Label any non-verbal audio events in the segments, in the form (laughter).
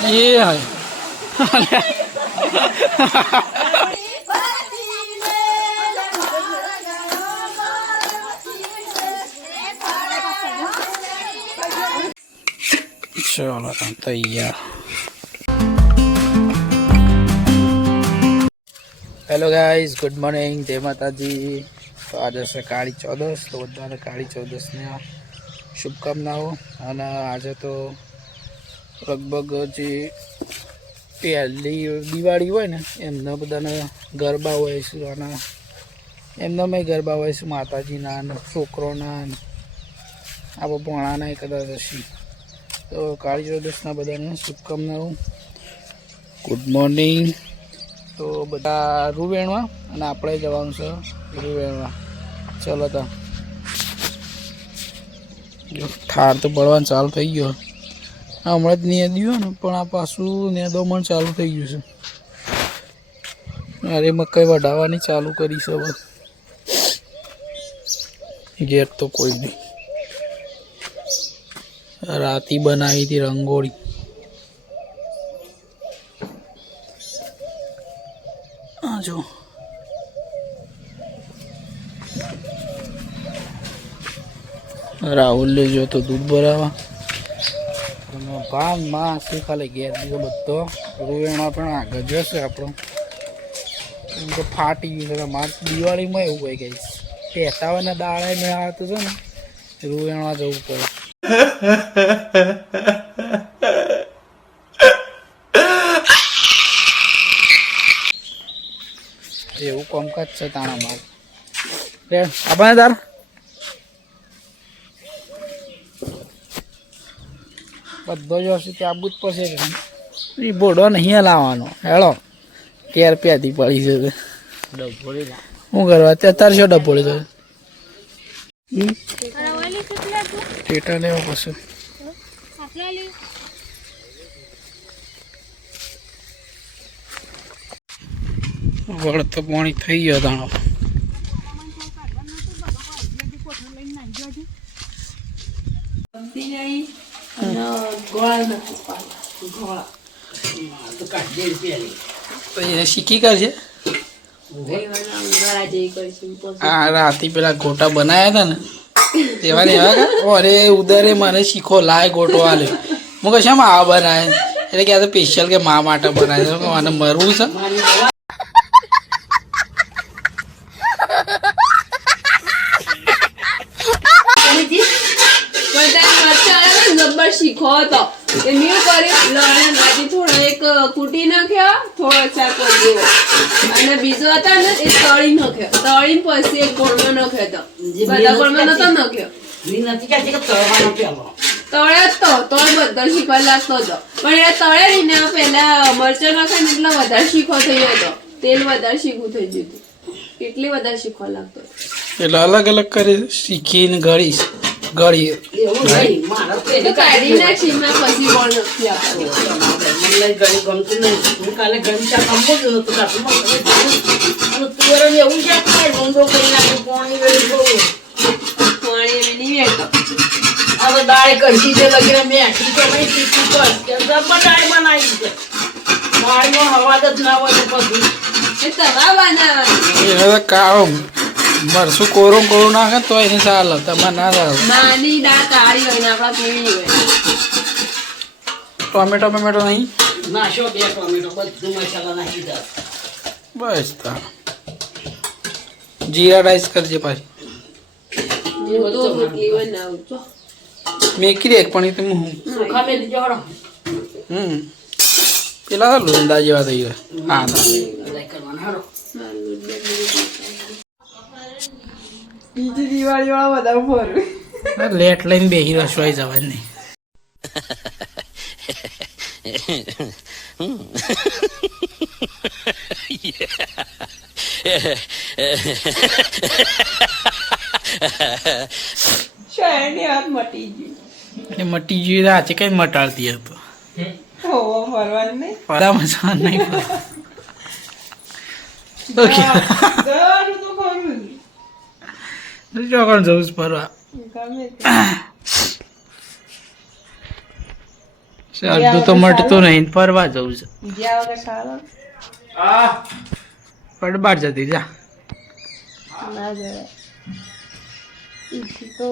એ है। चलो, तैयार। હેલો ગાઈઝ ગુડ મોર્નિંગ જય માતાજી તો આજે છે કાળી ચૌદસ તો બધાને કાળી ચૌદસની શુભકામનાઓ અને આજે તો લગભગ જે પહેલી દિવાળી હોય ને, એમના બધાને ગરબા હોય છે અને એમના મેં ગરબા હોય છે, માતાજીના અને છોકરોના ને આ ભણાના કદાચ હશે તો કાળી ચૌદશના બધાને શુભકામનાઓ ગુડ મોર્નિંગ તો બધા રૂવેણવા અને આપણે જવાનું છે રૂવેણમાં ચલો તો. ઠાર તો પડવાનું ચાલુ થઈ ગયો. હમણાં જ નેદ્યું ને, પણ આ પાછું નેદોમણ ચાલુ થઈ ગયું છે. અરે મકાઈ વઢાવવાની ચાલુ કરી છે હવે. ઘેર તો કોઈ નહીં. રાતી બનાવી હતી રંગોળી. આ જો. રાહુલ લેજો તો દૂધ ભરાવા. ભાંગમાં શું ખાલી ગેર દીધો બધો રૂવેણા પણ આગળ જશે આપણો. એમ તો ફાટી ગયું છે મારે દિવાળીમાં એવું હોય ગઈ પહેતાવાના દાડા મેં આવતું છે ને રૂવેણા જવું પડે. એવું કોમકાજ છે તાણા મારું આપણે તાર. બધો જ હશે ત્યાં આવવું જ પડશે એ બોડો નહીં લાવવાનો. હેળો કેર પ્યાથી પડી છે શું કરવા? અત્યારે તાર શું ડબોળી છે ટેટા લેવા પછી વળ તો પાણી થઈ ગયો એ શીખી કરશે આ રાતે પેલા ગોટા બનાવ્યા હતા ને એવા ને એવા અરે ઉદરે મને શીખો લાય ગોટો આલે. હું શા આ બનાય એટલે કે આ તો સ્પેશિયલ કે મા માટે બનાય છે. મને મરવું છે. શીખો હતો એ મેં કર્યું લણ નાખી થોડો એક કૂટી નાખ્યો થોડો ચાકો જેવો. અને બીજો હતો ને એ તળી નાખ્યો. તળીને પછી એક ગોળમાં નાખ્યો હતો. બધા ગોળમાં નતો નાખ્યો. તળે જ તો. બધા શીખવા લાગતો હતો. પણ એ તળે ને પેલા મરચાં નાખે ને એટલે વધારે શીખો થઈ હતો. તેલ વધારે શીખવું થઈ ગયું એટલી વધારે શીખવા લાગતો. એટલે અલગ અલગ કરી શીખીને ગળી ગળી. પાણી હવે દાળ કરશી છે લગીને મેઠી તો નહીં તીખું કર કે જબર દાળ બનાવી છે દાળનો અવાજ જ ના હોય તો પછી. એ બનાવવાનું કાળો. મરસું કોરું કોરું નાખે તો એને ચાલે. તમારે ના ચાલે. નાની દાળ કાળી હોય ને આપણા પીળી હોય. ટોમેટો ટોમેટો નહીં? નાશો બે ટોમેટો બધું મસાલા નાખી દે. બસ તા. જીરા રાઈસ કરજે પાછી. મેકી દે પણ એ તો હું હમ. પેલા લોંદા જેવા થઈ ગયા હા ના. લઈ કરવાના હળો બીજી દિવાળી વાળા વધારે ફરું લેટ લઈને બેહી રસવાઈ જવાય નહીં શહેરની વાત મટી ગઈ? મટી ગયું આજે કઈ મટાડતી હતો હોવો ફરવાનું નહીં. ફરા મજા નહીં. ઓકે. જવાનું તો ખરું જ. ચોકણ જવું છે ફરવા. અડધું તો મટતું નહીં ફરવા જવું છે પણ બહાર જતી જા ના તો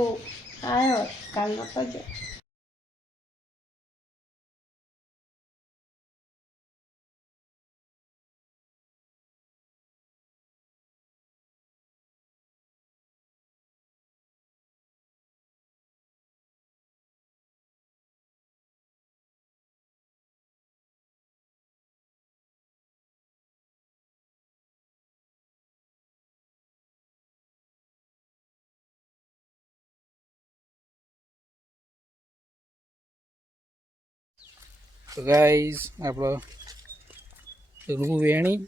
આવ્યો કાલનો પગે તો ગાઈઝ આપણો રૂ વેણી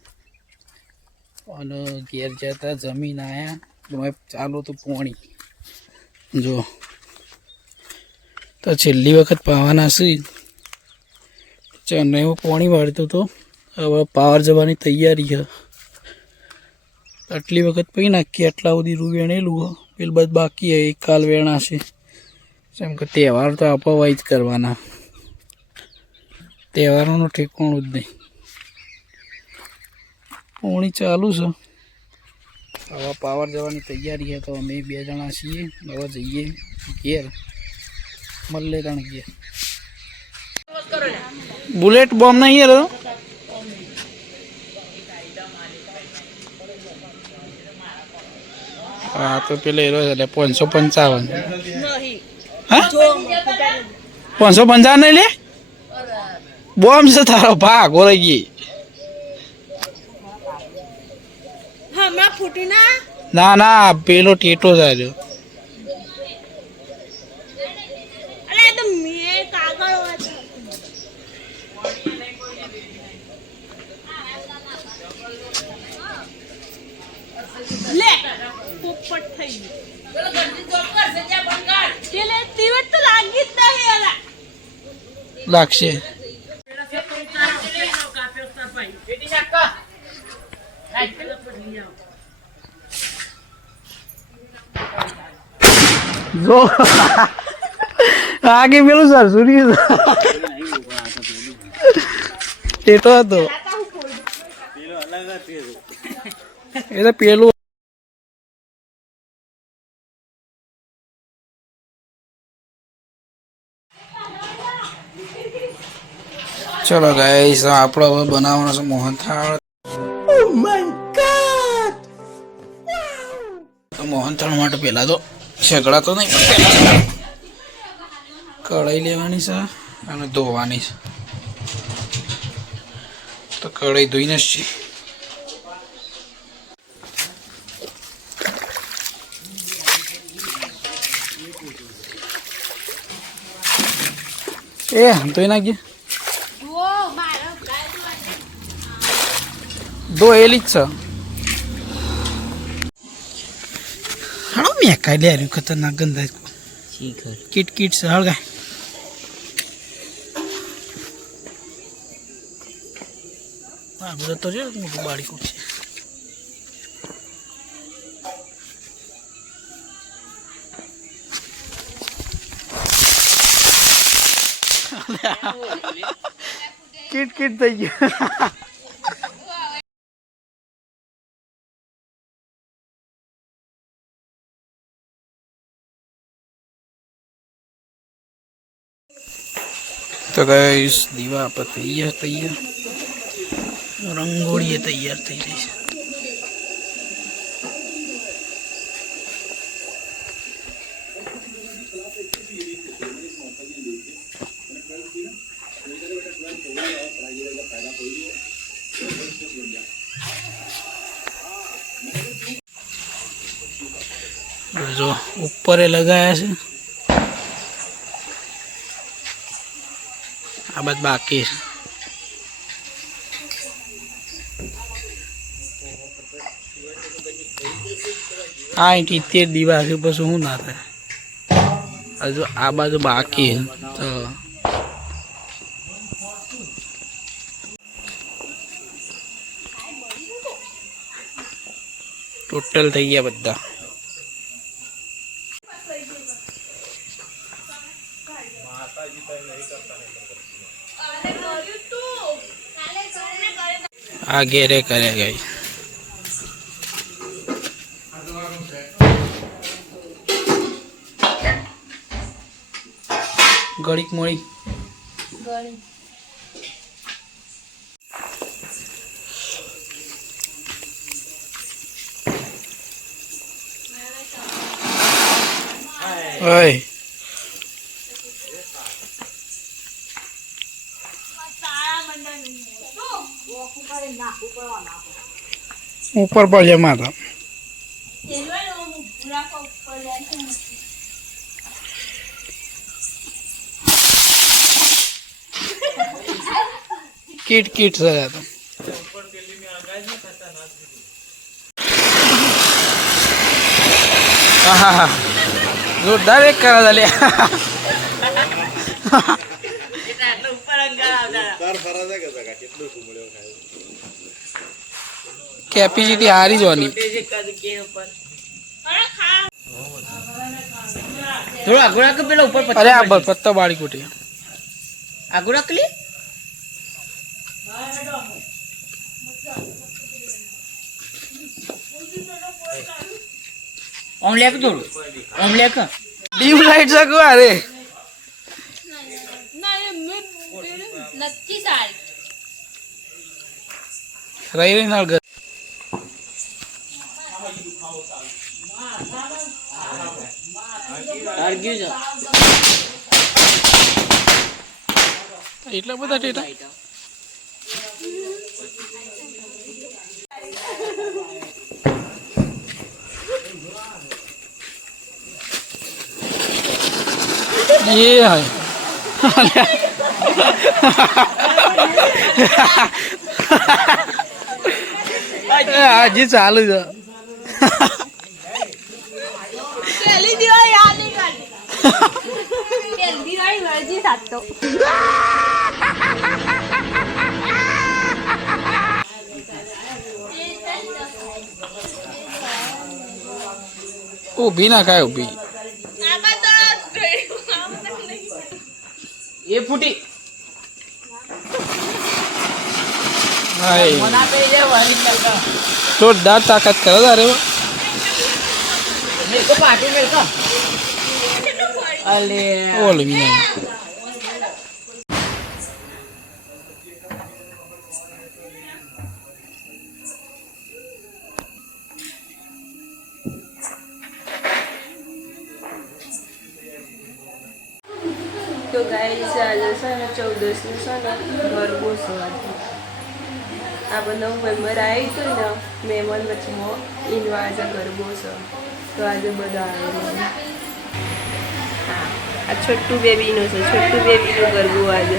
અને ઘેર જતા જમીન આવ્યા ચાલો હતું પોણી. જો. તો છેલ્લી વખત પાવાના છે ચેન્નઈમાં પોણી વાળતો તો હવે પાવર જવાની તૈયારી છે. આટલી વખત પી નાખીએ આટલા સુધી રૂ વેણેલું હો. પેલ બાદ બાકી હે, એક કાલ વેણાશે. જેમ કે તહેવાર તો આપવા જ કરવાના. તહેવારોનું ઠેકાણું જ નહીં. પોણી ચાલુ છે. હવે પાવર જવાની તૈયારી છે તો અમે બે જણા છીએ. હવે જઈએ ઘેર. મળે તણ ઘેર. બુલેટ બોમ્બ નહીં યાર હા તો પેલો એરો એટલે પાંચસો પંચાવન. પાંચસો પંચાવન નહીં લે? બોમ્બ છે તારો ભાગ ઓરાઈ ગઈ હમણાં ફૂટી ના? ના ના પેલો ટેટો થાય અરે તો મેં કાગળ વાંચ્યો. લે પોપટ થઈ ગયું. પેલે તો આગે પેલું સર સૂર્ય ટેટો હતો. એ તો પેલું ચલો ગાઈસ આપણો હવે બનાવવાનો છે મોહનથાળ તો મોહનથાળ માટે પેલા તો છેકડા તો નહીં પણ પહેલા કઢાઈ લેવાની છે અને ધોવાની છે તો કઢાઈ ધોઈને જ છે એ ધોઈ નાખજે ધોયેલી જ છે મેં કાઢી આવ્યું ખતરનાક ગંધા કીટ કીટ છે હળગાય હા બધા તો છે મોટું બાળીકું છે કીટ કીટ થઈ ગયું તો ગાઈસ દીવા આપણે તૈયાર તૈયાર. રંગોળી એ તૈયાર થઈ છે જો, ઉપર લગાયા છે. બાદ બાકી છે આ ઇઠ્યોતેર દીવા છે પછી શું ના થાય હજુ આ બાજુ બાકી છે તો ટોટલ થઈ ગયા બધા આ ઘેરે કરે ગઈ. ગળીક મળી ઓય. ઉપર પડ્યા તો કીટ કીટ થયા હતા તો. આહાહા. જોરદાર એક કરા દાલે કેપેસિટી હારી જવાની થોડો આગળ રાખ પેલા ઉપર પત્તા અરે આ પત્તો બાળી કુટી આગળ રાખ લે. ઓમ લે થોડું ઓમ ડીમ લાઈટ સકો અરે નક્કી સારી. રહી રહી નાળ ઘર એટલા બધા ટેટા? ये है (laughs) હજી ચાલુ છે. પહેલી દિવાળી યાદ નહીં કાઢી. પહેલી દિવાળી વળજી સાતો ઊભી ના કાય ઊભી. એ ફૂટી હાય મના પે જે વારી કરતા જોરદાર તાકાત કરે તારે. તો ગાય છે આજે છે ને ચૌદસનું છે ને ગરબો છે આજે બધો મેમ્બર આવી ગયો ને, મહેમાન વચમાં એનો આજે ગરબો છે. તો આજે બધા આવેલા હા, આ છોટું બેબીનો છે છોટું બેબીનો ગરબો આજે.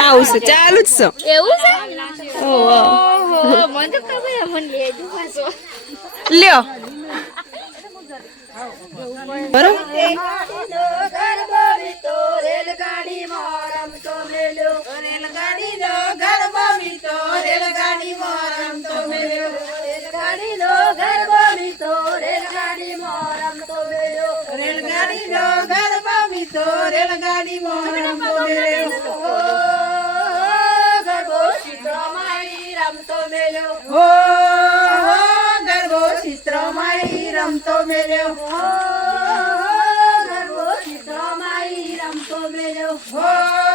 આવું છે ચાલુ જ છે એવું છે ઓહો મને તો ખબર મને લેજો પાછો લ્યો બરોબર રેલગાડી મોરમ તો મેળ્યો. રેલગાડી નો ગરબો મીતો રેલગાડી મોરમ તો મેળ્યો. રેલગાડી નો ગરબો મીતો રેલગાડી મોરમ તો મેળ્યો. ગરબો ચિત્ર મારી હો ગરબો ચિત્ર મારી રમતો મેળ્યો. હો ગરબો ચિત્ર મારી રમતો મેળ્યો. હો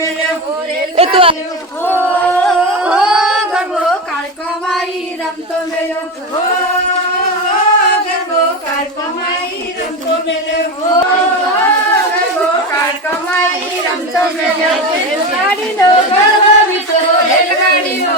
એ તો ગરબો કાળકો મારી રમતો મેળ્યો. હો ગરબો કાળકો મારી રમતો મેળ્યો. હો ગરબો કાળકો મારી રમતો મેલ્યો રેલગાડીનો ગરબો બીતો રેલગાડીનો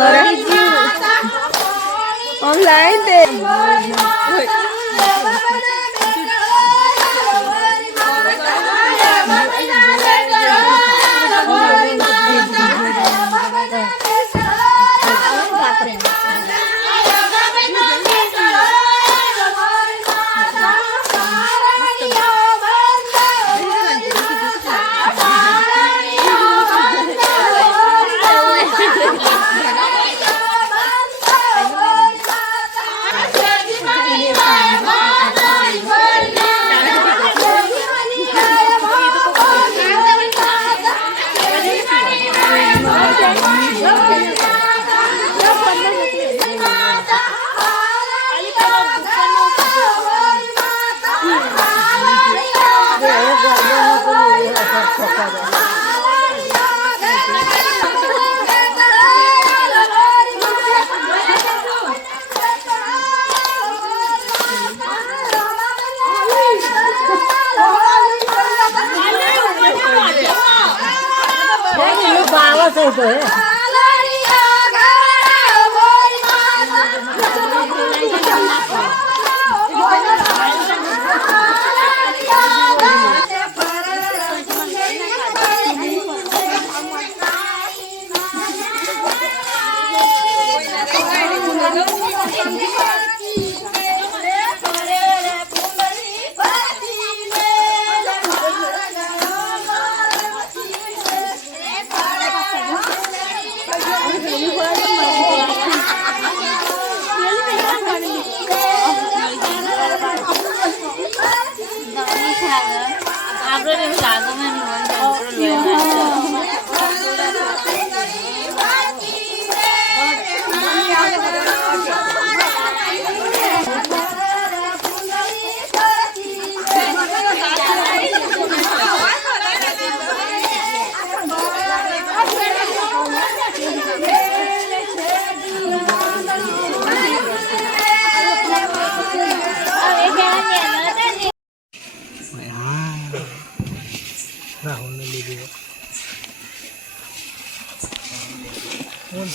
Dora. Online din. ઓનલાઈન તે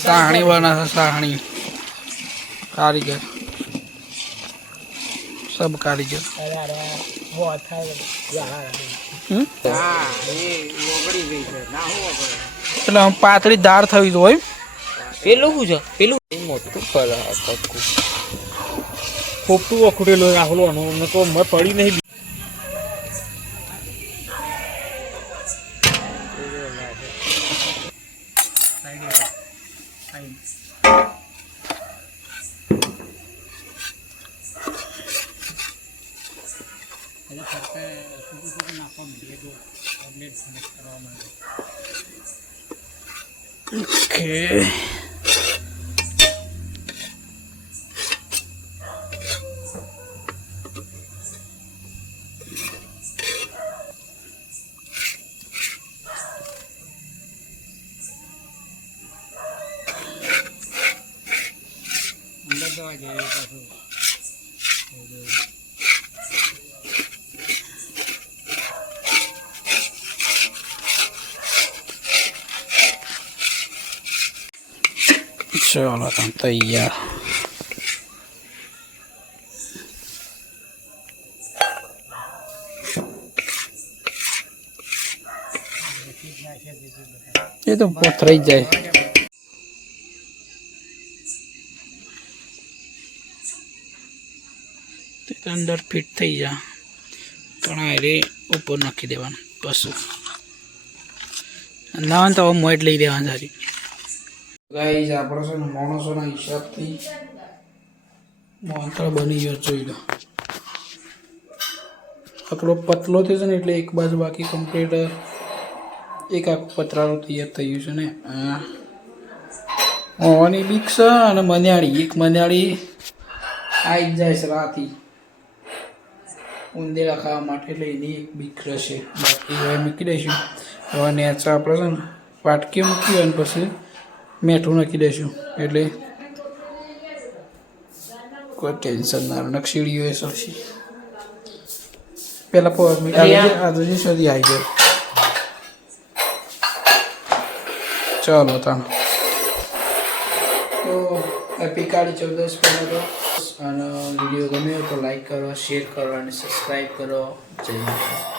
સાહણી બના સાહણી. કારીગર. સબ કારીગર. એટલે આમ પાતળી દાળ થવી હોય પેલું શું છે? પેલું મોટું ફળ રાહુલ કક્કુ પોપટું પડી રાહુલ અને તો સિલેક્ટ કરવા નહીં ઓકે અંદર જવા જાય પાછું ચલો તો તૈયાર એ તો પથરાઈ જાય અંદર ફિટ થઈ જાય પણ રે ઉપર નાખી દેવાનું પશુ ના તો મોઈટ લઈ દેવાનું સારી ગાઈઝ આપણે છે ને માણસોના હિસાબથી મોહનથાળ બની ગયો જોઈ લો આટલો પતલો થયો છે ને એટલે એક બાજુ બાકી કમ્પ્લીટ એક આખું પતરાનું તૈયાર થઈ ગયું છે ને. હા. મોવાની બીક છે અને મન્યાળી એક મન્યાળી આવી જ જાય છે રાતી. ઉંદેલા ખાવા માટે લઈને એક બીક રહેશે. બાકી હવે મૂકી દઈશું. હવે નેચા આપણે છે ને વાટકી મૂકી અને પછી મેઠું નાખી દઈશું એટલે કોઈ ટેન્શન ના રહે. નકશીડીઓ એ સરસી. પેલા પોર આજે સુધી આવી ગયો ચાલો તા તો હેપી કાળી ચૌદસ પહેલાં તો. અને વીડિયો ગમ્યો તો લાઈક કરો શેર કરો અને સબસ્ક્રાઈબ કરો. જય માતા